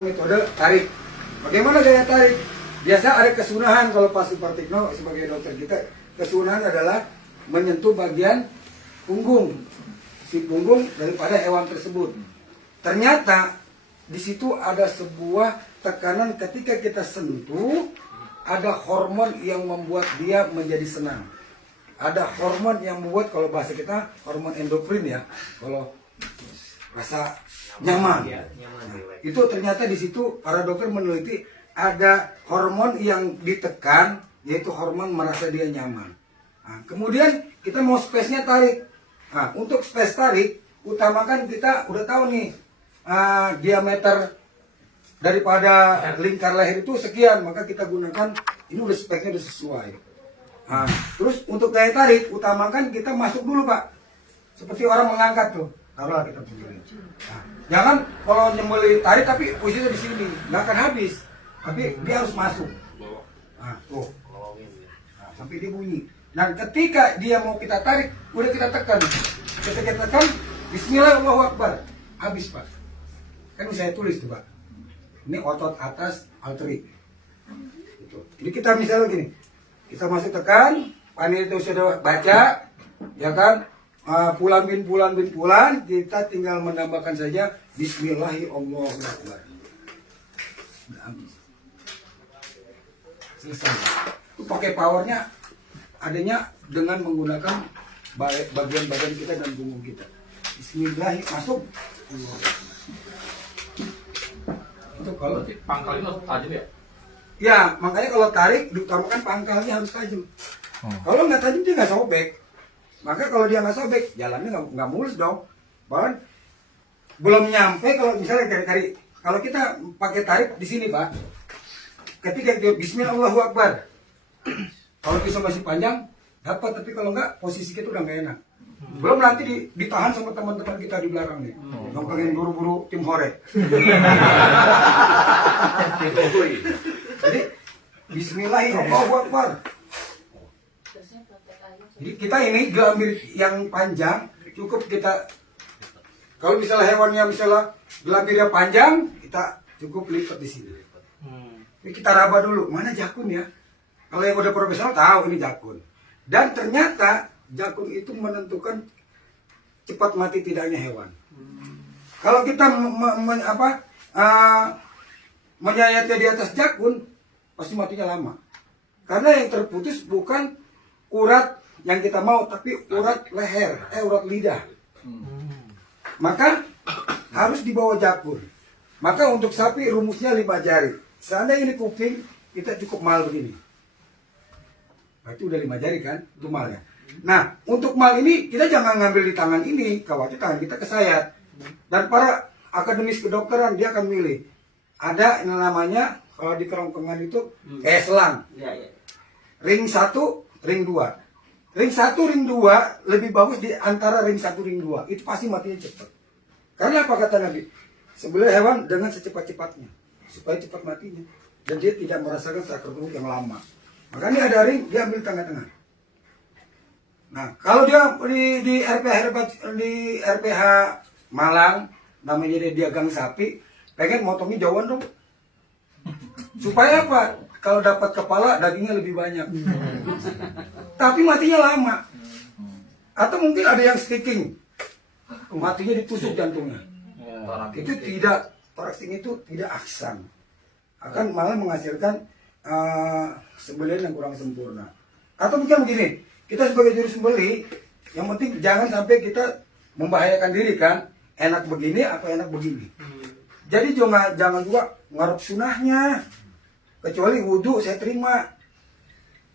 Metode tarik. Bagaimana gaya tarik? Biasa ada kesunahan kalau Pak Supartikno sebagai dokter kita. Kesunahan adalah menyentuh bagian punggung, si punggung daripada hewan tersebut. Ternyata di situ ada sebuah tekanan ketika kita sentuh, ada hormon yang membuat dia menjadi senang. Ada hormon yang membuat, kalau bahasa kita hormon endokrin ya, kalau rasa nyaman. Itu ternyata di situ para dokter meneliti ada hormon yang ditekan, yaitu hormon merasa dia nyaman. Nah, kemudian kita mau space-nya tarik. Nah, untuk space tarik, utamakan kita udah tahu nih diameter daripada lingkar leher itu sekian, maka kita gunakan ini udah speknya udah sesuai. Nah, terus untuk gaya tarik, utamakan kita masuk dulu Pak, seperti orang mengangkat tuh. Taruhlah kita begini. Nah, jangan kalau nyembeli tarik tapi posisinya di sini, nggak akan habis. Tapi dia harus masuk. Nah, tuh. Nah, sampai dia bunyi. Dan ketika dia mau kita tarik, udah kita tekan. Ketika kita tekan, Bismillah Allahu Akbar. Habis Pak. Kan saya tulis tuh Pak. Ini otot atas alteri. Gitu. Jadi kita misalnya gini, kita masuk tekan, panel itu sudah baca, ya kan? Pulan bin pulan, kita tinggal menambahkan saja Bismillahirrahmanirrahim. Udah habis. Selesai. Itu pakai powernya adanya dengan menggunakan bagian-bagian kita dan punggung kita. Bismillahirrahmanirrahim, masuk. Itu kalau pangkal ini harus tajam ya? Ya, makanya kalau tarik diutamakan pangkalnya harus tajam. Kalau nggak tajam dia nggak sobek. Maka kalau dia nggak sobek, jalannya nggak mulus dong. Bahkan belum nyampe kalau misalnya dari kalau kita pakai tarik di sini Pak, ketika dia Bismillah Allahu Akbar, kalau pisau masih panjang dapat, tapi kalau nggak posisi kita udah nggak enak. Belum nanti ditahan sama teman-teman kita di belakang nih, yang pengen buru-buru tim hore. Jadi Bismillahirrahmanirrahim. Jadi kita ini gelambir yang panjang cukup kita, kalau misalnya hewannya misalnya gelambirnya panjang, kita cukup lipat di sini. Ini kita raba dulu, mana jakun ya? Kalau yang udah profesional tahu ini jakun. Dan ternyata jakun itu menentukan cepat mati tidaknya hewan. Kalau kita menyayatnya di atas jakun, pasti matinya lama. Karena yang terputus bukan urat yang kita mau, tapi urat leher, urat lidah. Maka harus dibawa jakun. Maka untuk sapi rumusnya 5 jari. Seandainya ini kuping, kita cukup mal begini. Berarti udah 5 jari kan, itu malnya. Nah, untuk mal ini kita jangan ngambil di tangan ini, khawatir tangan kita kesayat. Dan para akademis kedokteran dia akan milih. Ada yang namanya kalau di kerongkongan itu selang. Ring 1, ring 2. Ring 1, ring 2 lebih bagus di antara ring 1, ring 2. Itu pasti matinya cepat. Karena apa kata Nabi? Sembelih hewan dengan secepat-cepatnya, supaya cepat matinya. Dan dia tidak merasakan sakit perut yang lama. Makanya ada ring, dia ambil tengah-tengah. Nah, kalau dia di RPH Malang, namanya dia gang sapi, pengen motongnya jauhan dong. Supaya apa? Kalau dapat kepala, dagingnya lebih banyak. Tapi matinya lama. Atau mungkin ada yang sticking, matinya ditusuk jantungnya. Itu tidak, thoraxing itu tidak aksan, akan malah menghasilkan sembelihan yang kurang sempurna. Atau mungkin begini, kita sebagai juru sembelih, yang penting jangan sampai kita membahayakan diri kan, enak begini apa enak begini. Jadi jangan juga ngarep sunahnya, kecuali wudhu saya terima.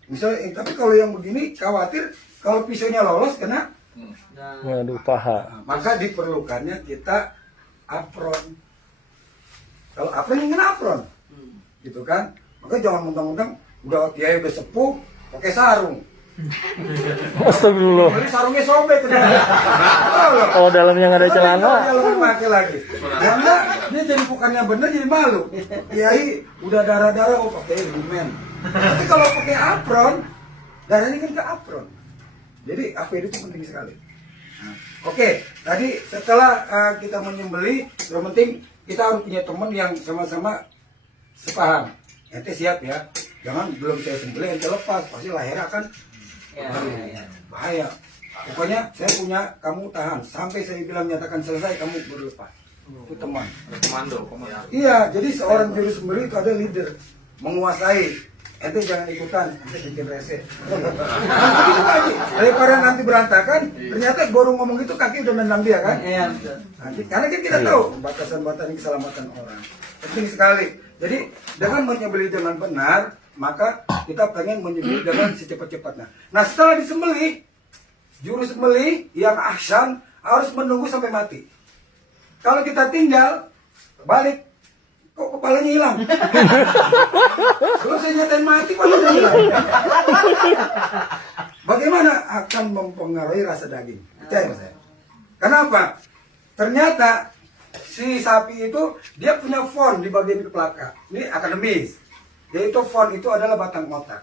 Misalnya, tapi kalau yang begini khawatir kalau pisaunya lolos kena waduh paha. maka diperlukannya kita apron. Kalau apron yang kena apron, gitu kan? Maka jangan mentang-mentang udah kiai udah sepuh pakai sarung. Astagfirullah. Jadi sarungnya sobek. Kalau dalamnya nggak ada celana. Dia lebih pakai lagi. Karena dia jadi bukannya bener jadi malu. Kiai udah darah-darah oh pakai himen. Tapi kalau pakai apron, darahnya kan ke apron. Jadi APD itu penting sekali. Nah, oke, tadi setelah kita menyembelih, yang penting kita harus punya teman yang sama-sama sepaham. Ente siap ya, jangan belum saya sembelih ente lepas, pasti leher akan bahaya. Pokoknya saya punya, kamu tahan sampai saya bilang nyatakan selesai, kamu baru lepas. Itu teman. Komando. Iya, jadi seorang juru sembelih itu ada leader, menguasai. Ente jangan ikutan, ente bikin rese. Daripada nanti berantakan, ternyata baru ngomong itu kaki udah nendang dia kan? Iya, betul. Nanti, karena kan kita tahu batasan-batasan keselamatan orang. Penting sekali. Jadi dengan menyembelih dengan benar, maka kita pengen menyembelih dengan secepat-cepatnya. Nah setelah disembelih, juru sembelih yang ahsan harus menunggu sampai mati. Kalau kita tinggal, balik, kok kepalanya hilang? Kalau saya nyatain mati, kepalanya hilang. Bagaimana akan mempengaruhi rasa daging? Percaya saya. Kenapa? Ternyata si sapi itu dia punya fon di bagian kepala. Ini akademis. Yaitu fon itu adalah batang otak.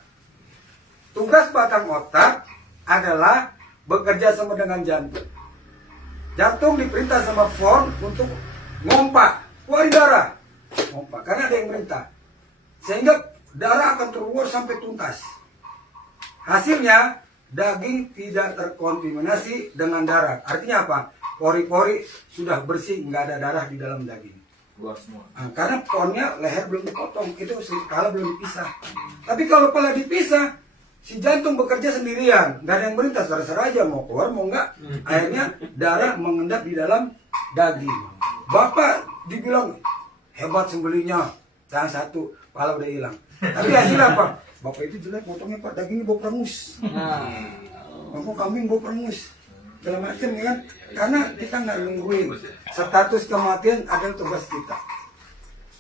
Tugas batang otak adalah bekerja sama dengan jantung. Jantung diperintah sama fon untuk ngompak, keluarin darah. Ngompak, karena ada yang perintah. Sehingga darah akan terluar sampai tuntas. Hasilnya daging tidak terkontaminasi dengan darah. Artinya apa? Pori-pori sudah bersih, nggak ada darah di dalam daging. Keluar semua. Nah, karena ponnya leher belum dipotong, itu kepala belum dipisah. Tapi kalau kepala dipisah, si jantung bekerja sendirian, nggak ada yang merintah, serah-serah aja mau keluar mau nggak. Akhirnya darah mengendap di dalam daging. Bapak dibilang hebat sembelihnya, yang satu kepala udah hilang. Tapi hasilnya apa? Bapak itu jelek, potongnya pak dagingnya bau perengus. Bapak kambing bau perengus. Segala macam ya kan, karena kita nggak nungguin status kematian adalah tugas kita.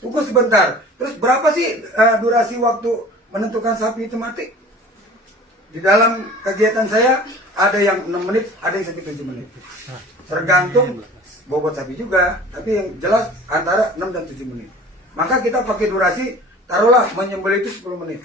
Tunggu sebentar. Terus berapa sih durasi waktu menentukan sapi itu mati? Di dalam kegiatan saya ada yang 6 menit, ada yang sampai 7 menit. Tergantung bobot sapi juga, tapi yang jelas antara 6 dan 7 menit. Maka kita pakai durasi, taruhlah menyembelih itu 10 menit.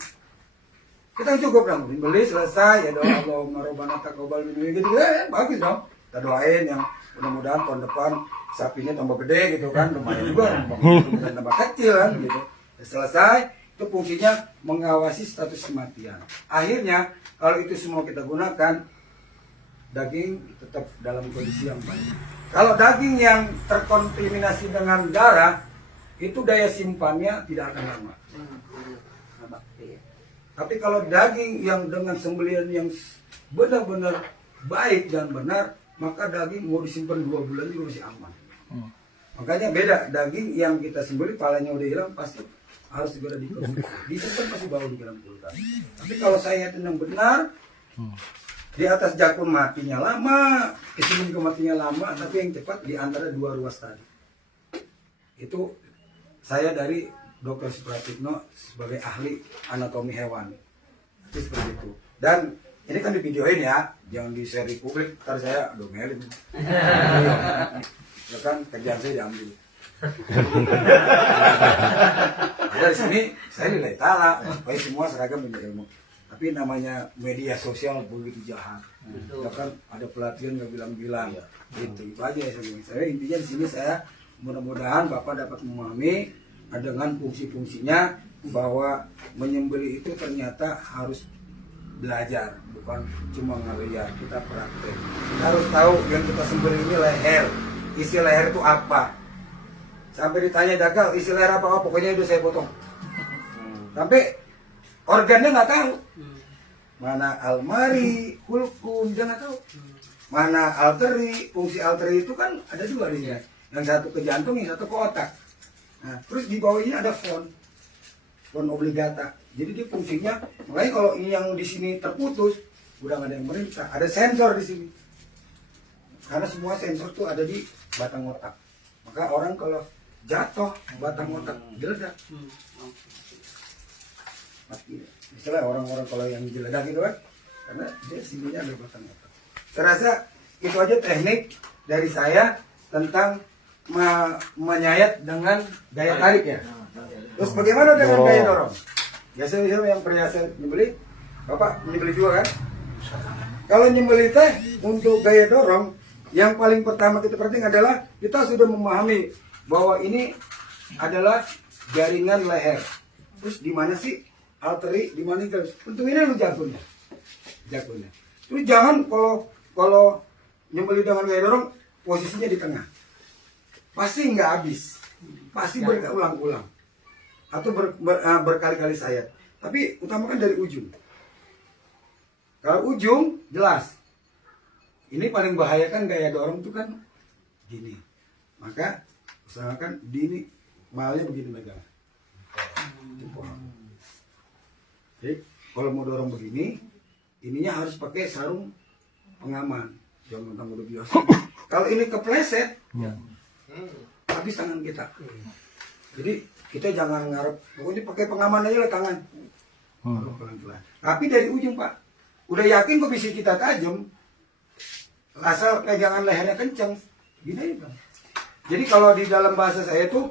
Kita cukup dong, beli selesai ya doa Allahumma rabbana taqabbal minna gitu bagus dong. Kita doain yang mudah-mudahan tahun depan sapinya tambah gede gitu kan, lumayan juga, bukan tambah kecil kan gitu. Selesai, itu fungsinya mengawasi status kematian. Akhirnya kalau itu semua kita gunakan, daging tetap dalam kondisi yang baik. Kalau daging yang terkontaminasi dengan darah, itu daya simpannya tidak akan lama. Tapi kalau daging yang dengan sembelihan yang benar-benar baik dan benar, maka daging mau disimpan 2 bulan juga masih aman. Makanya beda, daging yang kita sembelih palanya udah hilang pasti harus segera dikonsumsi. Disimpan pasti bau di dalam kulkas. Tapi kalau saya tenang benar, di atas jakun matinya lama, kesini kematinya lama, tapi yang cepat di antara 2 ruas tadi. Itu saya dari Dr. Supratikno sebagai ahli anatomi hewan. Itu seperti itu. Dan ini kan di videoin ya, jangan di share di publik, ntar saya domelin. Ya kan kerjaan saya diambil. Ada di sini saya nilai ta'ala supaya semua seragam punya ilmu. Tapi namanya media sosial begitu jahat. Ya kan ada pelatihan nggak bilang-bilang. Itu aja ya saya. Intinya di sini saya mudah-mudahan Bapak dapat memahami dengan fungsi-fungsinya, bahwa menyembelih itu ternyata harus belajar, bukan cuma ngeliat, kita praktek. Kita harus tahu yang kita sembelih ini leher, isi leher itu apa. Sampai ditanya dagang isi leher apa, pokoknya itu saya potong. Sampai organnya nggak tahu, mana almari, kulkum, dia nggak tahu. Mana arteri, fungsi arteri itu kan ada 2 nih ya, yang satu ke jantung, yang satu ke otak. Nah, terus di bawah ini ada fon obligata. Jadi dia fungsinya, makanya kalau ini yang di sini terputus, udah nggak ada yang merintah. Ada sensor di sini. Karena semua sensor tuh ada di batang otak. Maka orang kalau jatuh batang otak geledak. Mati. Misalnya orang-orang kalau yang geledak gitu kan, karena dia sininya ada batang otak. Saya rasa itu aja teknik dari saya tentang menyayat dengan gaya tarik ya. Terus bagaimana dengan gaya dorong? Biasanya yang perhiasan nyembelih, Bapak nyembelih juga kan? Kalau nyembelih teh untuk gaya dorong, yang paling pertama kita perhatikan adalah kita sudah memahami bahwa ini adalah jaringan leher. Terus di mana sih arteri? Di mana itu? Untuk ini lu jagonya. Terus jangan kalau nyembeli dengan gaya dorong posisinya di tengah. Pasti nggak habis. Pasti berulang-ulang. Atau berkali-kali sayat. Tapi utamakan dari ujung. Kalau ujung jelas. Ini paling bahaya kan gaya dorong itu kan gini. Maka usahakan ini malnya begini megang. Jadi kalau mau dorong begini, ininya harus pakai sarung pengaman. Jangan mentang udah biasa. Kalau ini kepleset, habis tangan kita. Jadi kita jangan ngarep, pokoknya pakai pengaman aja lah tangan. Pelan-pelan. Tapi dari ujung Pak, udah yakin kok besi kita tajam, asal pegangan lehernya kencang, gini aja Bang. Jadi kalau di dalam bahasa saya itu,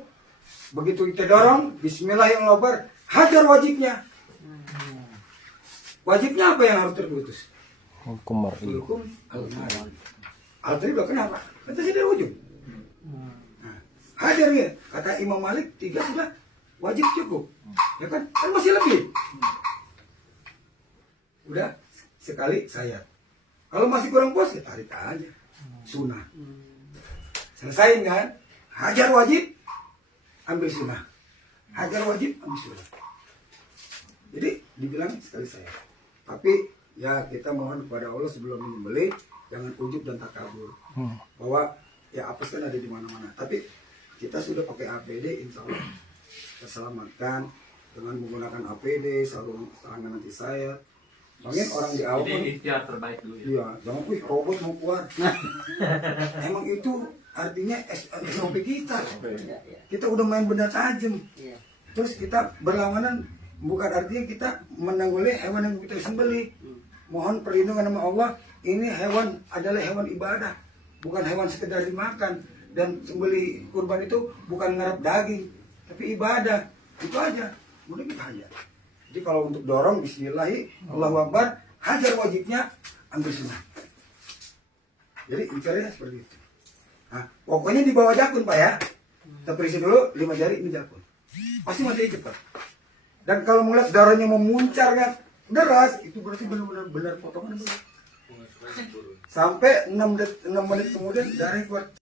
begitu kita dorong, Bismillahirrahmanirrahim, hajar wajibnya. Wajibnya apa yang harus terputus? Hukum Hukum al-mari. Al-tari udah kenapa? Kata sih dari ujung. Nah, hajar ya, kata Imam Malik 3 sudah wajib cukup. Ya kan? Kan masih lebih. Udah sekali sayat. Kalau masih kurang puas ya tarik aja. Sunnah. Selesai kan? Hajar wajib, ambil sunnah. Hajar wajib, ambil sunnah. Jadi dibilang sekali sayat. Tapi ya kita mohon kepada Allah sebelum menyembelih jangan ujub dan takabur. Bahwa ya apes kan ada di mana-mana. Tapi kita sudah pakai APD, insya Allah kita selamatkan dengan menggunakan APD, sarung tangan anti sayat. Mungkin orang di awal Jadi ikhtiar terbaik dulu ya. iya, jangan wih robot mau keluar. Emang itu artinya SOP kita. Kita udah main benda tajam. Terus kita berlawanan bukan artinya kita menangguli hewan yang kita sembelih. Mohon perlindungan sama Allah. Ini hewan adalah hewan ibadah, bukan hewan sekedar dimakan. Dan sembelih kurban itu bukan ngarep daging, tapi ibadah. Itu aja. Mudah kita hajar. Jadi kalau untuk dorong Bismillahirrahmanirrahim, Allahu Akbar, hajar wajibnya, ambil sunnah. Jadi incarnya seperti itu. Nah, pokoknya di bawah jakun Pak ya. Kita perisi dulu 5 jari ini jakun. Pasti mati cepat. Dan kalau melihat darahnya memuncar kan deras, itu berarti benar-benar potongan. Sampai 6 menit kemudian darahnya keluar.